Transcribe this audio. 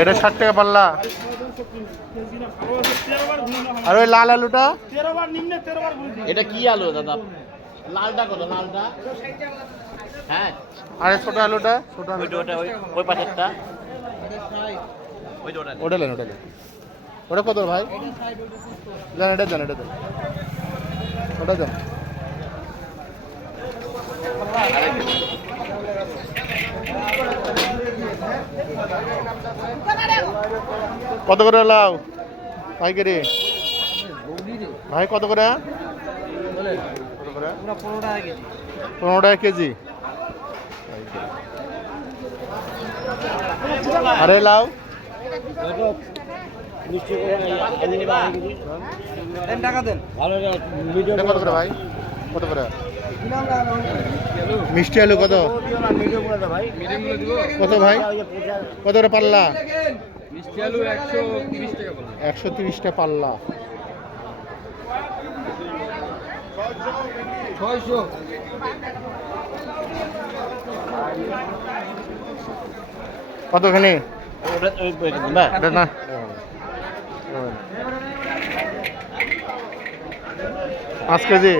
এটা 60 টাকা পাল্লা। আর ওই লাল আলুটা এটা কি আলু দাদা? লালটা কত? লালটা হ্যাঁ। আরে ছোট আলুটা, ছোট আলু ওই পাশেরটা ওটা নেন, ওটা নেন। ওটা কত ভাই? দেন এটা, দেন এটা, দেন ওটা দেন। কত করে লাউ পাইকারি ভাই? কত করে? 15 টাকা কেজি। আরে লাউ এটা কত করে ভাই? কত করে মিষ্টি আলু? কত কত ভাই? কত করে পাল্লা? 130 টাকা পাল্লা। কতখানি? না 5 কেজি।